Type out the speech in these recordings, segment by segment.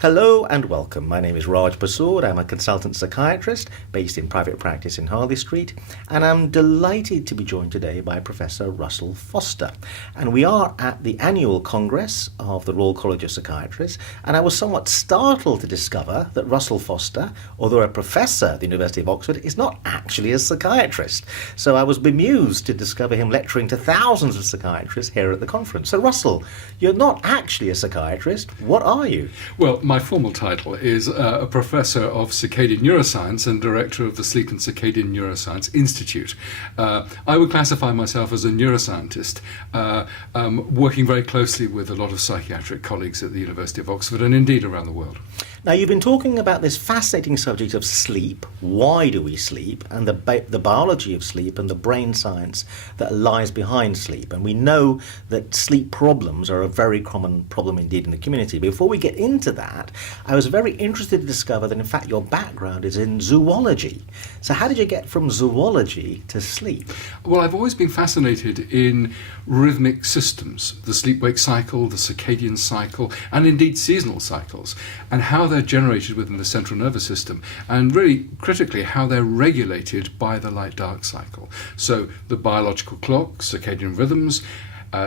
Hello and welcome. My name is Raj Basood. I'm a consultant psychiatrist based in private practice in Harley Street, and I'm delighted to be joined today by Professor Russell Foster. And we are at the annual Congress of the Royal College of Psychiatrists, and I was somewhat startled to discover that Russell Foster, although a professor at the University of Oxford, is not actually a psychiatrist. So I was bemused to discover him lecturing to thousands of psychiatrists here at the conference. So Russell, you're not actually a psychiatrist. What are you? Well, my formal title is a professor of circadian neuroscience and director of the Sleep and Circadian Neuroscience Institute. I would classify myself as a neuroscientist, working very closely with a lot of psychiatric colleagues at the University of Oxford and indeed around the world. Now, you've been talking about this fascinating subject of sleep. Why do we sleep? And the biology of sleep and the brain science that lies behind sleep. And we know that sleep problems are a very common problem indeed in the community. Before we get into that, I was very interested to discover that, in fact, your background is in zoology. So how did you get from zoology to sleep? Well, I've always been fascinated in rhythmic systems, the sleep-wake cycle, the circadian cycle, and indeed seasonal cycles, and how they're generated within the central nervous system, and really critically how they're regulated by the light-dark cycle. So the biological clock, circadian rhythms,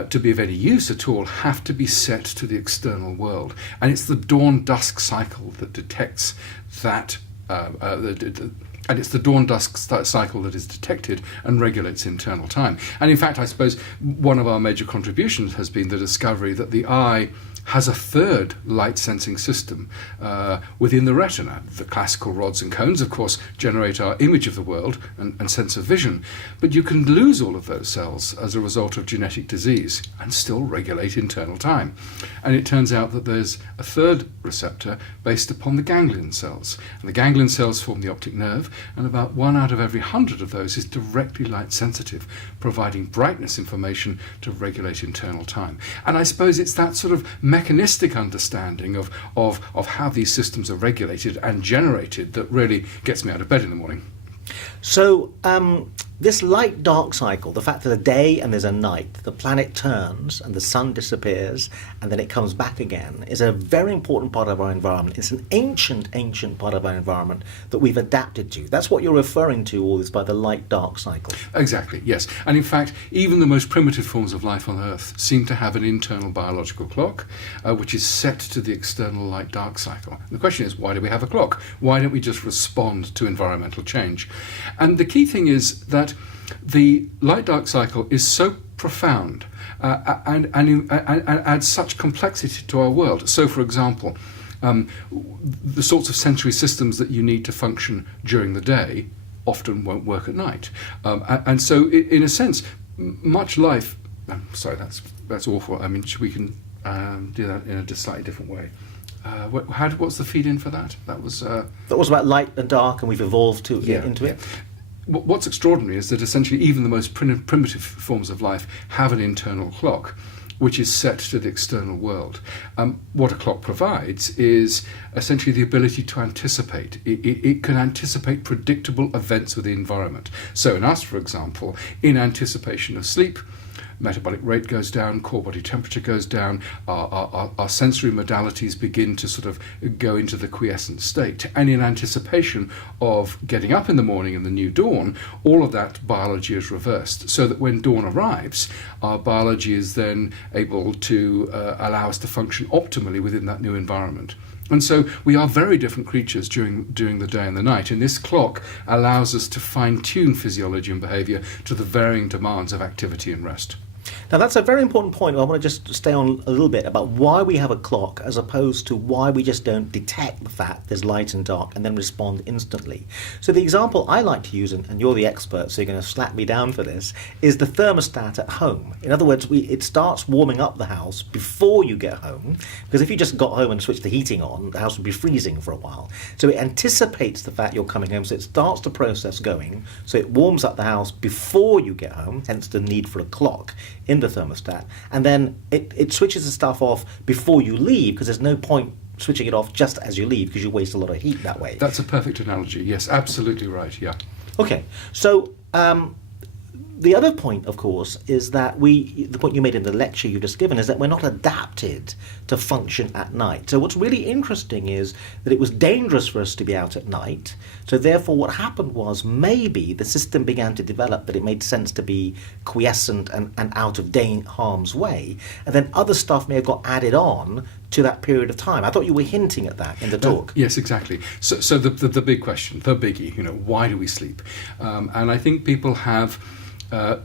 to be of any use at all, have to be set to the external world. And it's the dawn-dusk cycle that detects that, and it's the dawn-dusk cycle that is detected and regulates internal time. And in fact, I suppose one of our major contributions has been the discovery that the eye has a third light-sensing system within the retina. The classical rods and cones, of course, generate our image of the world and sense of vision, but you can lose all of those cells as a result of genetic disease and still regulate internal time. And it turns out that there's a third receptor based upon the ganglion cells. And the ganglion cells form the optic nerve, and about 1 out of every 100 of those is directly light-sensitive, providing brightness information to regulate internal time. And I suppose it's that sort of mechanistic understanding of how these systems are regulated and generated that really gets me out of bed in the morning. So this light-dark cycle, the fact that a day and there's a night, the planet turns and the sun disappears and then it comes back again, is a very important part of our environment. It's an ancient part of our environment that we've adapted to. That's what you're referring to, all this, by the light-dark cycle. Exactly, yes. And in fact, even the most primitive forms of life on Earth seem to have an internal biological clock, which is set to the external light-dark cycle. And the question is, why do we have a clock? Why don't we just respond to environmental change? And the key thing is that the light-dark cycle is so profound and adds such complexity to our world. So, for example, the sorts of sensory systems that you need to function during the day often won't work at night. And so, in a sense, much life... sorry, that's awful. I mean, we can do that in a slightly different way. What's the feed-in for that? That was about light and dark, and we've evolved into it. What's extraordinary is that essentially even the most primitive forms of life have an internal clock, which is set to the external world. What a clock provides is essentially the ability to anticipate. It can anticipate predictable events with the environment. So in us, for example, in anticipation of sleep, metabolic rate goes down, core body temperature goes down, our sensory modalities begin to sort of go into the quiescent state. And in anticipation of getting up in the morning and the new dawn, all of that biology is reversed, so that when dawn arrives, our biology is then able to allow us to function optimally within that new environment. And so we are very different creatures during the day and the night, and this clock allows us to fine-tune physiology and behaviour to the varying demands of activity and rest. Now, that's a very important point. I want to just stay on a little bit about why we have a clock as opposed to why we just don't detect the fact there's light and dark and then respond instantly. So the example I like to use, and you're the expert, so you're going to slap me down for this, is the thermostat at home. In other words, it starts warming up the house before you get home, because if you just got home and switched the heating on, the house would be freezing for a while. So it anticipates the fact you're coming home, so it starts the process going, so it warms up the house before you get home, hence the need for a clock in the thermostat, and then it switches the stuff off before you leave, because there's no point switching it off just as you leave, because you waste a lot of heat that way. That's a perfect analogy. Yes, absolutely right. Yeah. Okay, so the other point, of course, is that the point you made in the lecture you've just given is that we're not adapted to function at night. So what's really interesting is that it was dangerous for us to be out at night. So therefore what happened was maybe the system began to develop that it made sense to be quiescent and out of harm's way. And then other stuff may have got added on to that period of time. I thought you were hinting at that in the talk. Yes, exactly. So the big question, the biggie, why do we sleep? And I think people have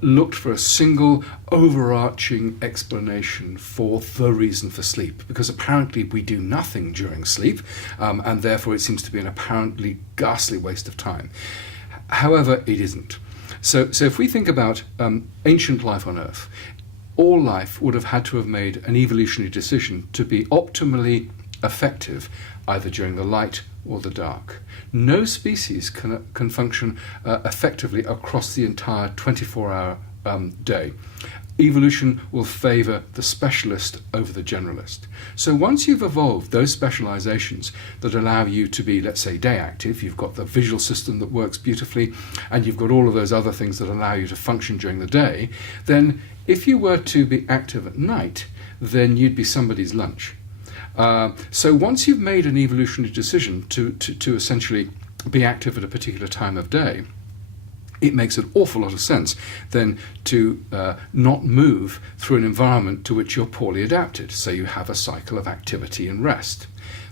looked for a single overarching explanation for the reason for sleep, because apparently we do nothing during sleep, and therefore it seems to be an apparently ghastly waste of time. However, it isn't. So if we think about ancient life on Earth, all life would have had to have made an evolutionary decision to be optimally effective either during the light or the dark. No species can function effectively across the entire 24-hour day. Evolution will favour the specialist over the generalist. So once you've evolved those specializations that allow you to be, let's say, day active, you've got the visual system that works beautifully, and you've got all of those other things that allow you to function during the day, then if you were to be active at night, then you'd be somebody's lunch. So once you've made an evolutionary decision to essentially be active at a particular time of day, it makes an awful lot of sense then to not move through an environment to which you're poorly adapted. So you have a cycle of activity and rest.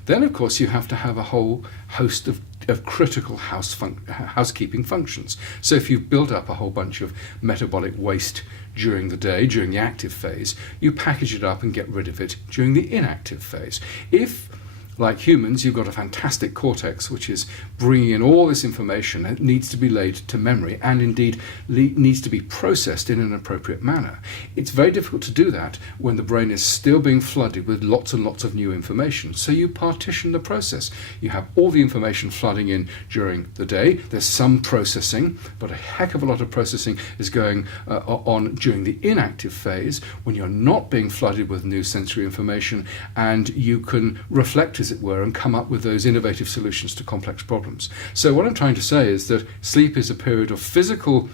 Then, of course, you have to have a whole host of critical housekeeping functions. So if you've built up a whole bunch of metabolic waste during the day, during the active phase, you package it up and get rid of it during the inactive phase. If, like humans, you've got a fantastic cortex which is bringing in all this information that needs to be laid to memory and indeed needs to be processed in an appropriate manner. It's very difficult to do that when the brain is still being flooded with lots and lots of new information. So you partition the process. You have all the information flooding in during the day. There's some processing, but a heck of a lot of processing is going on during the inactive phase when you're not being flooded with new sensory information, and you can reflect, as it were, and come up with those innovative solutions to complex problems. So what I'm trying to say is that sleep is a period of physical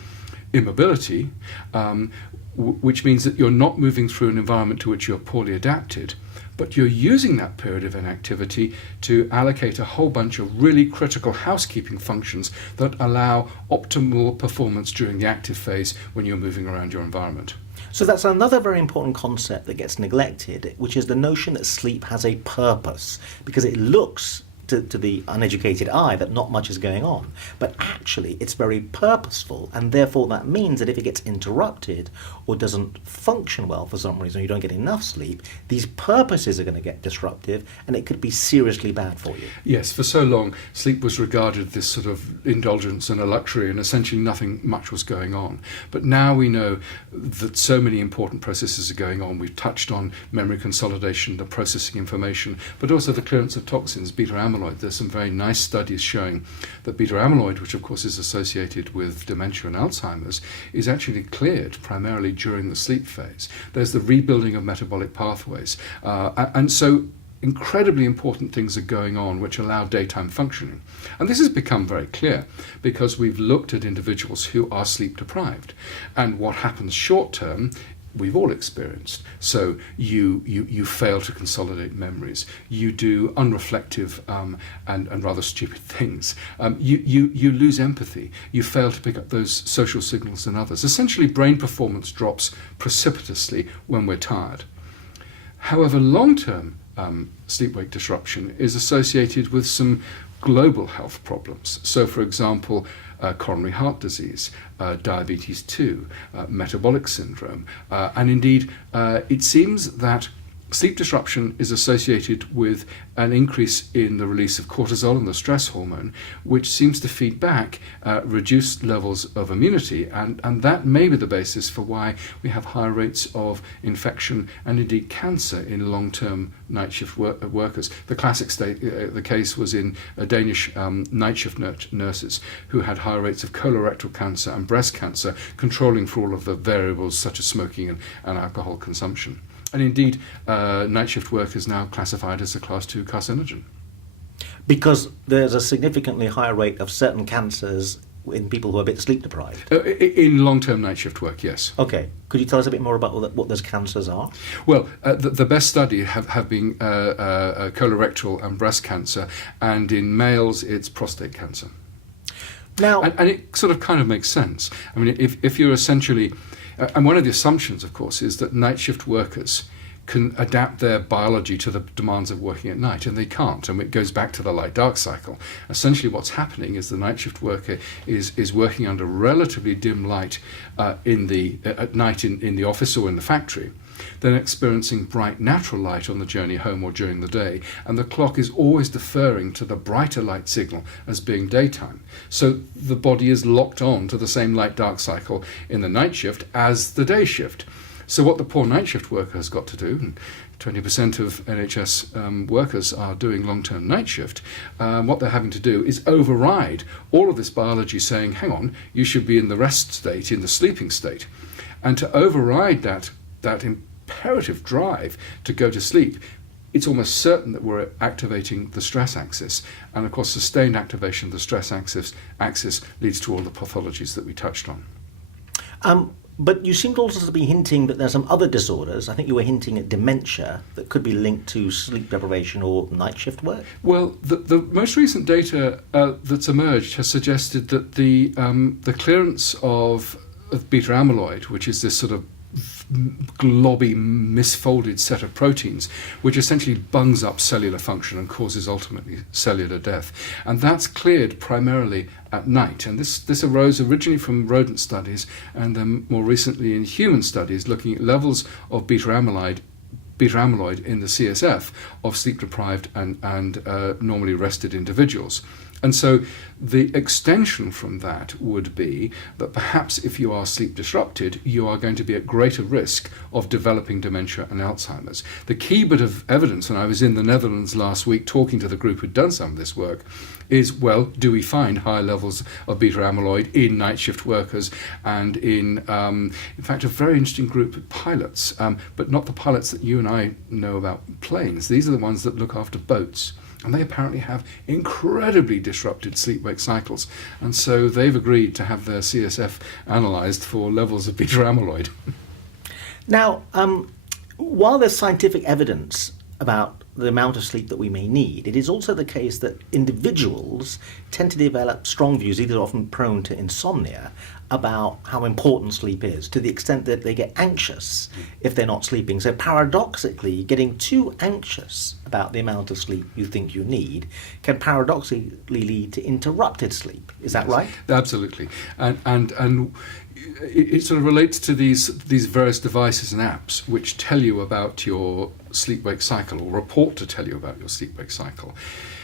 immobility, which means that you're not moving through an environment to which you're poorly adapted, but you're using that period of inactivity to allocate a whole bunch of really critical housekeeping functions that allow optimal performance during the active phase when you're moving around your environment. So that's another very important concept that gets neglected, which is the notion that sleep has a purpose, because it looks to the uneducated eye that not much is going on. But actually, it's very purposeful, and therefore that means that if it gets interrupted or doesn't function well for some reason, or you don't get enough sleep, these purposes are going to get disruptive, and it could be seriously bad for you. Yes, for so long, sleep was regarded this sort of indulgence and a luxury, and essentially nothing much was going on. But now we know that so many important processes are going on. We've touched on memory consolidation, the processing information, but also the clearance of toxins, beta amyloid. There's some very nice studies showing that beta amyloid, which of course is associated with dementia and Alzheimer's, is actually cleared primarily during the sleep phase. There's the rebuilding of metabolic pathways. And so incredibly important things are going on which allow daytime functioning. And this has become very clear because we've looked at individuals who are sleep deprived. And what happens short term we've all experienced. So you fail to consolidate memories. You do unreflective and rather stupid things. You lose empathy. You fail to pick up those social signals in others. Essentially, brain performance drops precipitously when we're tired. However, long-term sleep-wake disruption is associated with some global health problems. So, for example, coronary heart disease, diabetes 2, metabolic syndrome, and indeed it seems that sleep disruption is associated with an increase in the release of cortisol and the stress hormone, which seems to feed back reduced levels of immunity, and that may be the basis for why we have higher rates of infection and indeed cancer in long-term night shift workers. The classic the case was in Danish night shift nurses who had higher rates of colorectal cancer and breast cancer, controlling for all of the variables such as smoking and alcohol consumption. And indeed, night shift work is now classified as a class 2 carcinogen. Because there's a significantly higher rate of certain cancers in people who are a bit sleep deprived? In long-term night shift work, yes. Okay. Could you tell us a bit more about what those cancers are? Well, the best study have been colorectal and breast cancer, and in males it's prostate cancer. Now, And it sort of kind of makes sense. I mean, if you're essentially... and one of the assumptions, of course, is that night shift workers can adapt their biology to the demands of working at night, and they can't. And it goes back to the light-dark cycle. Essentially what's happening is the night shift worker is working under relatively dim light at night in the office or in the factory, then experiencing bright natural light on the journey home or during the day, and the clock is always deferring to the brighter light signal as being daytime. So the body is locked on to the same light-dark cycle in the night shift as the day shift. So what the poor night shift worker has got to do, and 20% of NHS workers are doing long-term night shift, what they're having to do is override all of this biology saying, hang on, you should be in the rest state, in the sleeping state. And to override that imperative drive to go to sleep, it's almost certain that we're activating the stress axis. And of course, sustained activation of the stress axis leads to all the pathologies that we touched on. But you seemed also to be hinting that there's some other disorders. I think you were hinting at dementia that could be linked to sleep deprivation or night shift work. Well, the most recent data that's emerged has suggested that the clearance of beta amyloid, which is this sort of globby, misfolded set of proteins, which essentially bungs up cellular function and causes ultimately cellular death. And that's cleared primarily at night. And this arose originally from rodent studies and then more recently in human studies looking at levels of beta amyloid in the CSF of sleep-deprived and normally rested individuals. And so the extension from that would be that perhaps if you are sleep disrupted, you are going to be at greater risk of developing dementia and Alzheimer's. The key bit of evidence, and I was in the Netherlands last week talking to the group who'd done some of this work, is, well, do we find high levels of beta amyloid in night shift workers and in fact, a very interesting group of pilots, but not the pilots that you and I know about planes. These are the ones that look after boats. And they apparently have incredibly disrupted sleep-wake cycles. And so they've agreed to have their CSF analysed for levels of beta amyloid. Now, while there's scientific evidence about the amount of sleep that we may need, it is also the case that individuals tend to develop strong views, these are often prone to insomnia, about how important sleep is, to the extent that they get anxious if they're not sleeping. So paradoxically, getting too anxious about the amount of sleep you think you need can paradoxically lead to interrupted sleep. Is that right? Absolutely. And it sort of relates to these various devices and apps which tell you about your sleep-wake cycle or report to tell you about your sleep-wake cycle.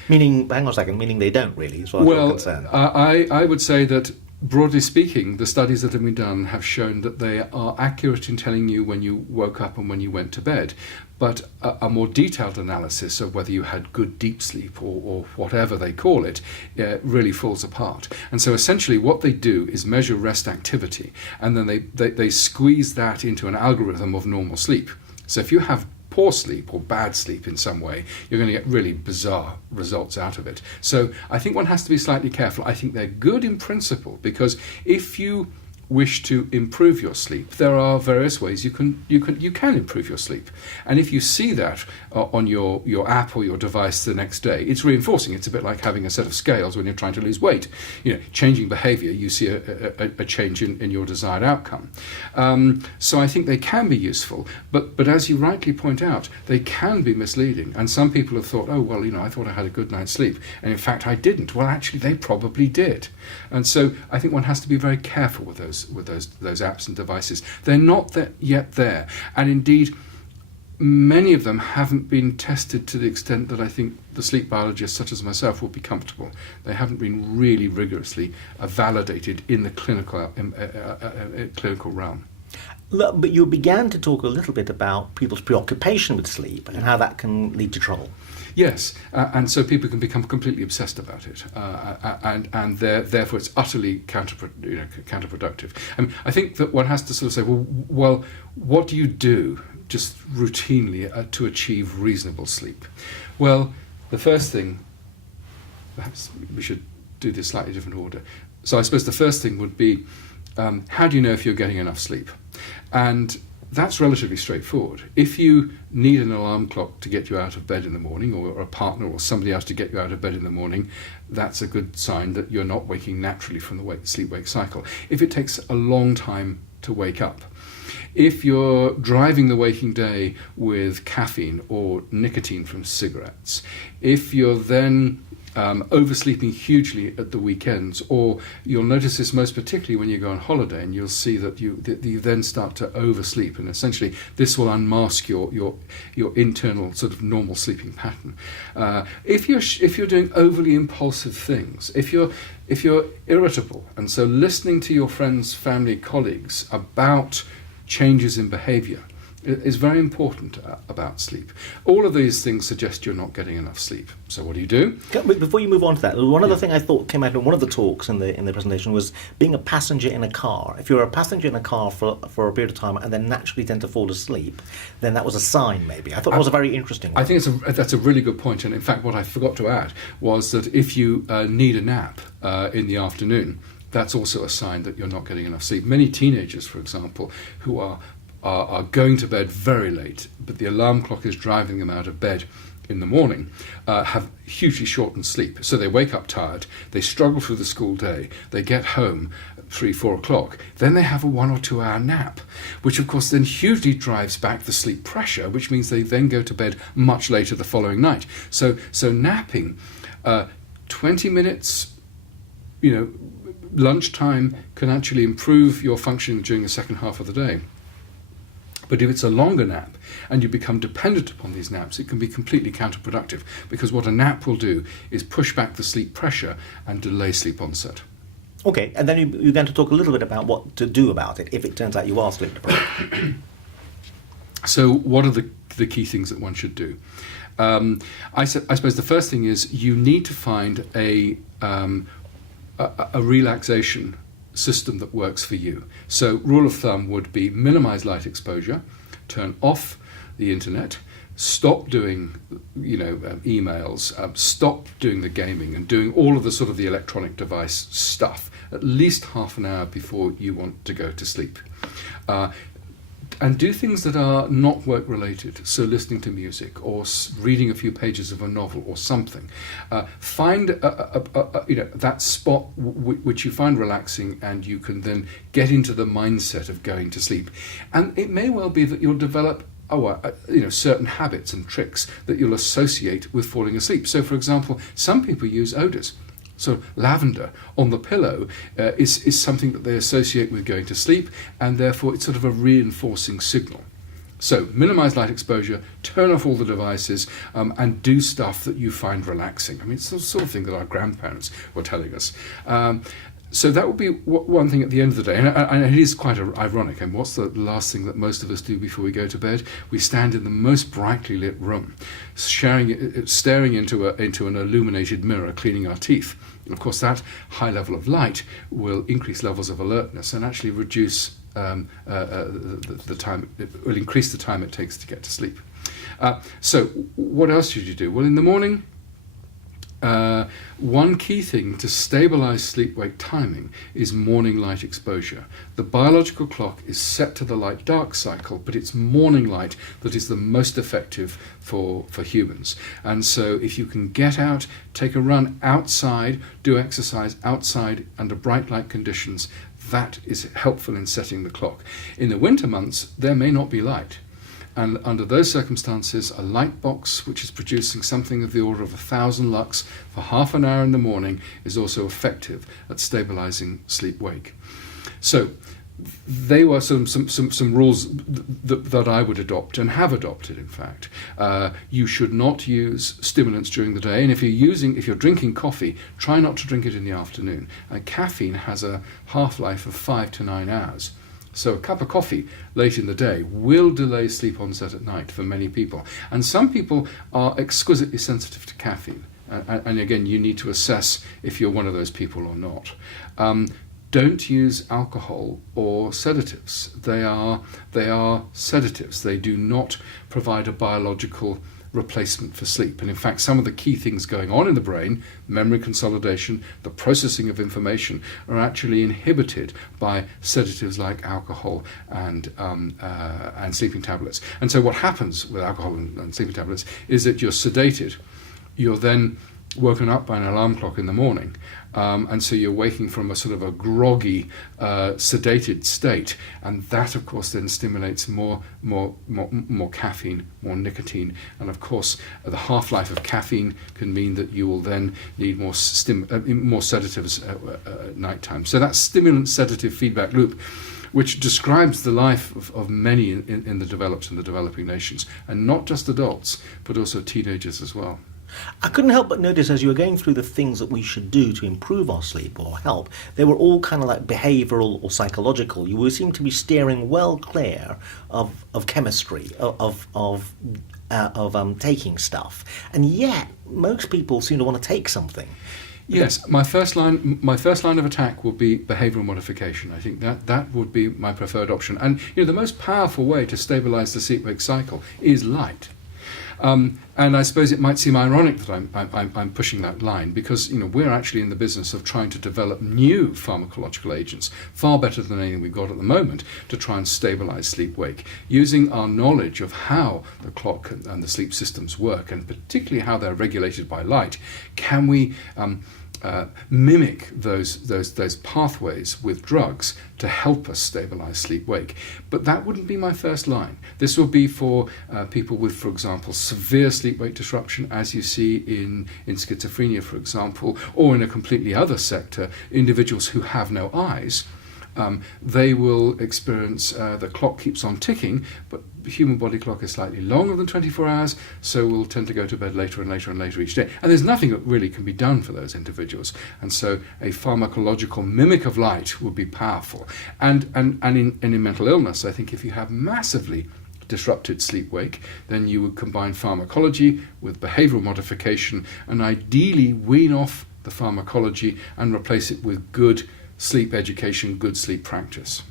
Meaning, hang on a second, meaning they don't really, as far as you're concerned. I would say that broadly speaking, the studies that have been done have shown that they are accurate in telling you when you woke up and when you went to bed. But a more detailed analysis of whether you had good deep sleep or whatever they call it really falls apart. And so essentially what they do is measure rest activity, and then they squeeze that into an algorithm of normal sleep. So if you have poor sleep or bad sleep in some way, you're going to get really bizarre results out of it. So I think one has to be slightly careful. I think they're good in principle, because if you wish to improve your sleep, there are various ways you can improve your sleep. And if you see that on your app or your device the next day, it's reinforcing. It's a bit like having a set of scales when you're trying to lose weight. Changing behavior, you see a change in your desired outcome. So I think they can be useful, but as you rightly point out, they can be misleading. And some people have thought, oh, well, I thought I had a good night's sleep, and in fact I didn't. Well, actually, they probably did. And so I think one has to be very careful with those apps and devices. They're not yet there, and indeed many of them haven't been tested to the extent that I think the sleep biologists such as myself will be comfortable. They haven't been really rigorously validated in the clinical realm. Look, but you began to talk a little bit about people's preoccupation with sleep and how that can lead to trouble. Yes, and so people can become completely obsessed about it, and therefore it's utterly counterproductive. I think that one has to sort of say, well, what do you do just routinely to achieve reasonable sleep? Well, the first thing, perhaps we should do this slightly different order. So I suppose the first thing would be, how do you know if you're getting enough sleep? And that's relatively straightforward. If you need an alarm clock to get you out of bed in the morning, or a partner or somebody else to get you out of bed in the morning, that's a good sign that you're not waking naturally from the sleep-wake cycle. If it takes a long time to wake up, if you're driving the waking day with caffeine or nicotine from cigarettes, if you're then oversleeping hugely at the weekends, or you'll notice this most particularly when you go on holiday, and you'll see that you then start to oversleep, and essentially this will unmask your internal sort of normal sleeping pattern. If you're doing overly impulsive things, if you're irritable, and so listening to your friends, family, colleagues about changes in behaviour is very important about sleep. All of these things suggest you're not getting enough sleep. So what do you do? Before you move on to that, one other thing I thought came out of one of the talks in the presentation was being a passenger in a car. If you're a passenger in a car for a period of time and then naturally tend to fall asleep, then that was a sign maybe. I thought that was a very interesting one. I think that's a really good point. And in fact, what I forgot to add was that if you need a nap in the afternoon, that's also a sign that you're not getting enough sleep. Many teenagers, for example, who are going to bed very late, but the alarm clock is driving them out of bed in the morning, have hugely shortened sleep. So they wake up tired, they struggle through the school day, they get home at 3-4 o'clock, then they have a 1 or 2 hour nap, which of course then hugely drives back the sleep pressure, which means they then go to bed much later the following night. So napping, 20 minutes, lunchtime can actually improve your functioning during the second half of the day. But if it's a longer nap and you become dependent upon these naps, it can be completely counterproductive, because what a nap will do is push back the sleep pressure and delay sleep onset. Okay, and then you're going to talk a little bit about what to do about it if it turns out you are sleep deprived. So what are the key things that one should do? I suppose the first thing is you need to find a relaxation system that works for you. So rule of thumb would be minimize light exposure, turn off the internet, stop doing emails, stop doing the gaming and doing all of the sort of the electronic device stuff at least half an hour before you want to go to sleep. And do things that are not work related, so listening to music or reading a few pages of a novel or something. Find that spot which you find relaxing, and you can then get into the mindset of going to sleep. And it may well be that you'll develop certain habits and tricks that you'll associate with falling asleep. So, for example, some people use odours. So lavender on the pillow is something that they associate with going to sleep, and therefore it's sort of a reinforcing signal. So minimize light exposure, turn off all the devices, and do stuff that you find relaxing. I mean, it's the sort of thing that our grandparents were telling us. So that would be one thing at the end of the day, and it is quite ironic. And what's the last thing that most of us do before we go to bed? We stand in the most brightly lit room, staring into an illuminated mirror, cleaning our teeth. And of course, that high level of light will increase levels of alertness and actually reduce the time. It will increase the time it takes to get to sleep. So what else should you do? Well, in the morning, one key thing to stabilize sleep-wake timing is morning light exposure. The biological clock is set to the light-dark cycle, but it's morning light that is the most effective for humans. And so if you can get out, take a run outside, do exercise outside under bright light conditions, that is helpful in setting the clock. In the winter months, there may not be light. And under those circumstances, a light box which is producing something of the order of 1,000 lux for half an hour in the morning is also effective at stabilizing sleep-wake. So they were some rules that I would adopt and have adopted, in fact. You should not use stimulants during the day, and if you're drinking coffee, try not to drink it in the afternoon. Caffeine has a half-life of 5 to 9 hours. So a cup of coffee late in the day will delay sleep onset at night for many people. And some people are exquisitely sensitive to caffeine. And again, you need to assess if you're one of those people or not. Don't use alcohol or sedatives. They are sedatives. They do not provide a biological replacement for sleep. And in fact, some of the key things going on in the brain, memory consolidation, the processing of information, are actually inhibited by sedatives like alcohol and sleeping tablets. And so what happens with alcohol and sleeping tablets is that you're sedated. You're then woken up by an alarm clock in the morning, and so you're waking from a sort of a groggy, sedated state, and that, of course, then stimulates more caffeine, more nicotine, and of course, the half-life of caffeine can mean that you will then need more sedatives at night time. So that stimulant-sedative feedback loop, which describes the life of many in the developed and the developing nations, and not just adults, but also teenagers as well. I couldn't help but notice as you were going through the things that we should do to improve our sleep or help, they were all kind of like behavioural or psychological. You seem to be steering well clear of chemistry, of taking stuff, and yet most people seem to want to take something. Yes, my first line of attack would be behavioural modification. I think that would be my preferred option. And the most powerful way to stabilise the sleep-wake cycle is light. And I suppose it might seem ironic that I'm pushing that line, because we're actually in the business of trying to develop new pharmacological agents, far better than anything we've got at the moment, to try and stabilise sleep-wake, using our knowledge of how the clock and the sleep systems work, and particularly how they're regulated by light. Can we mimic those pathways with drugs to help us stabilize sleep-wake? But that wouldn't be my first line. This will be for people with, for example, severe sleep-wake disruption, as you see in schizophrenia, for example, or in a completely other sector, individuals who have no eyes. They will experience the clock keeps on ticking, but the human body clock is slightly longer than 24 hours, so we'll tend to go to bed later and later and later each day. And there's nothing that really can be done for those individuals. And so a pharmacological mimic of light would be powerful. And in mental illness, I think if you have massively disrupted sleep-wake, then you would combine pharmacology with behavioural modification and ideally wean off the pharmacology and replace it with good sleep education, good sleep practice.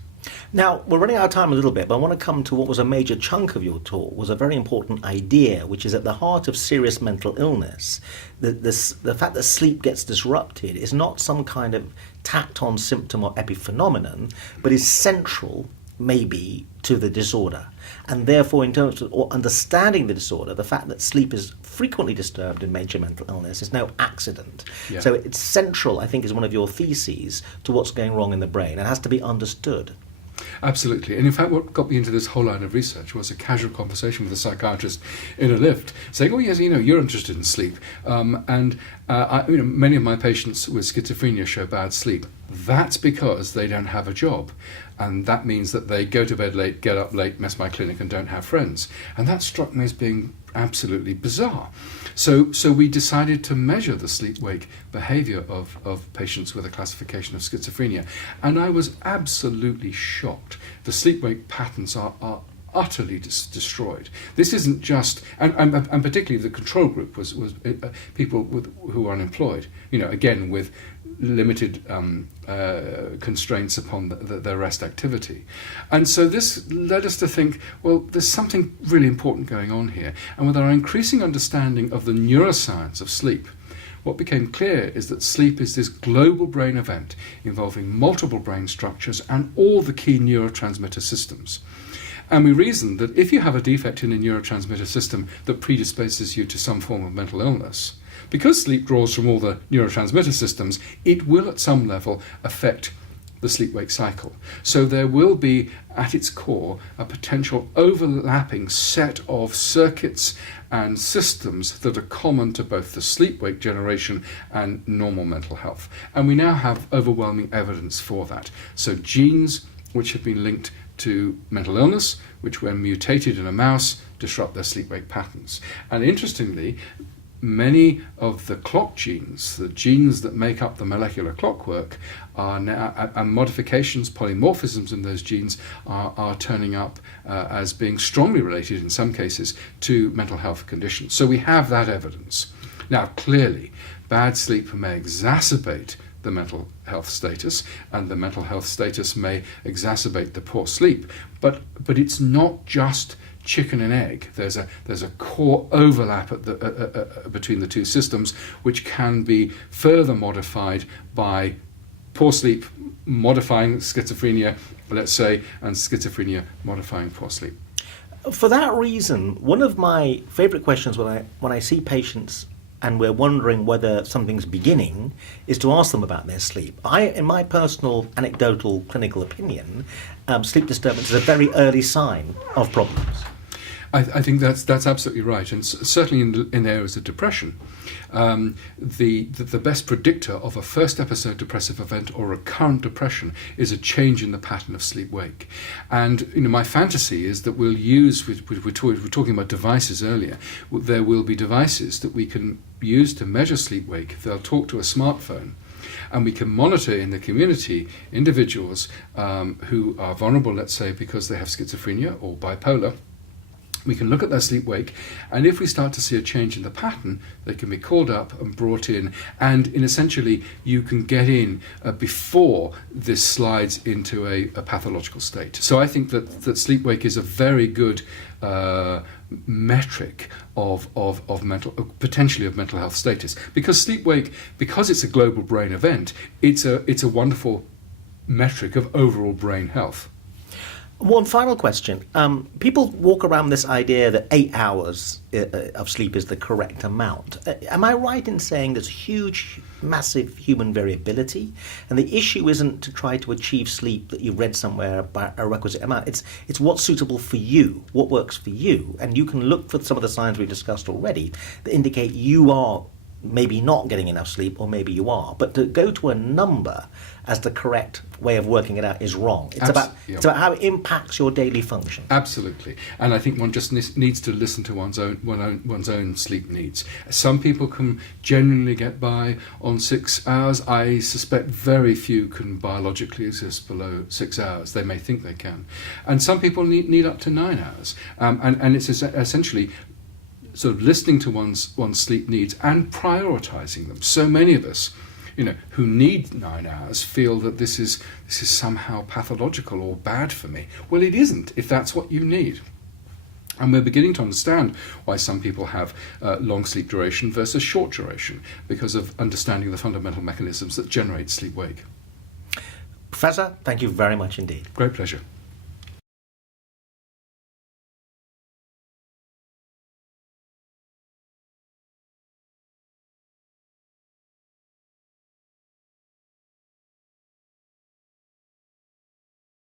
Now, we're running out of time a little bit, but I want to come to what was a major chunk of your talk, was a very important idea, which is at the heart of serious mental illness. The fact that sleep gets disrupted is not some kind of tacked-on symptom or epiphenomenon, but is central, maybe, to the disorder. And therefore, in terms of understanding the disorder, the fact that sleep is frequently disturbed in major mental illness is no accident. Yeah. So it's central, I think, is one of your theses to what's going wrong in the brain. It has to be understood. Absolutely. And in fact, what got me into this whole line of research was a casual conversation with a psychiatrist in a lift saying, oh, yes, you're interested in sleep. Many of my patients with schizophrenia show bad sleep. That's because they don't have a job. And that means that they go to bed late, get up late, mess my clinic, and don't have friends. And that struck me as being absolutely bizarre. So we decided to measure the sleep-wake behavior of patients with a classification of schizophrenia. And I was absolutely shocked. The sleep-wake patterns are utterly destroyed. This isn't just, and particularly the control group was people who were unemployed, again with limited constraints upon their rest activity. And so this led us to think, well, there's something really important going on here. And with our increasing understanding of the neuroscience of sleep, what became clear is that sleep is this global brain event involving multiple brain structures and all the key neurotransmitter systems. And we reasoned that if you have a defect in a neurotransmitter system that predisposes you to some form of mental illness, because sleep draws from all the neurotransmitter systems, it will at some level affect the sleep-wake cycle. So there will be, at its core, a potential overlapping set of circuits and systems that are common to both the sleep-wake generation and normal mental health. And we now have overwhelming evidence for that. So genes which have been linked to mental illness, which when mutated in a mouse, disrupt their sleep-wake patterns. And interestingly, many of the clock genes, the genes that make up the molecular clockwork, are now, and modifications, polymorphisms in those genes are turning up as being strongly related in some cases to mental health conditions. So we have that evidence. Now, clearly, bad sleep may exacerbate the mental health status, and the mental health status may exacerbate the poor sleep, but it's not just chicken and egg. There's a core overlap at between the two systems, which can be further modified by poor sleep modifying schizophrenia, let's say, and schizophrenia modifying poor sleep. For that reason, one of my favourite questions when I see patients and we're wondering whether something's beginning is to ask them about their sleep. In my personal anecdotal clinical opinion, sleep disturbance is a very early sign of problems. I think that's absolutely right, and certainly in areas of depression, the best predictor of a first episode depressive event or recurrent depression is a change in the pattern of sleep-wake. And my fantasy is that we'll use, we were talking about devices earlier, there will be devices that we can use to measure sleep-wake. They'll talk to a smartphone, and we can monitor in the community individuals who are vulnerable, let's say, because they have schizophrenia or bipolar. We can look at their sleep-wake, and if we start to see a change in the pattern, they can be called up and brought in, and essentially you can get in before this slides into a pathological state. So I think that sleep-wake is a very good metric of potentially of mental health status, because sleep-wake, because it's a global brain event, it's a wonderful metric of overall brain health. One final question. People walk around this idea that 8 hours of sleep is the correct amount. Am I right in saying there's huge, massive human variability? And the issue isn't to try to achieve sleep that you've read somewhere about a requisite amount. It's what's suitable for you, what works for you. And you can look for some of the signs we've discussed already that indicate you are maybe not getting enough sleep, or maybe you are. But to go to a number as the correct way of working it out is wrong. It's about how it impacts your daily function. Absolutely, and I think one just needs to listen to one's own sleep needs. Some people can genuinely get by on 6 hours. I suspect very few can biologically exist below 6 hours. They may think they can, and some people need up to 9 hours. And it's essentially sort of listening to one's sleep needs and prioritizing them. So many of us, who need 9 hours feel that this is somehow pathological or bad for me. Well, it isn't, if that's what you need. And we're beginning to understand why some people have long sleep duration versus short duration, because of understanding the fundamental mechanisms that generate sleep-wake. Professor, thank you very much indeed. Great pleasure.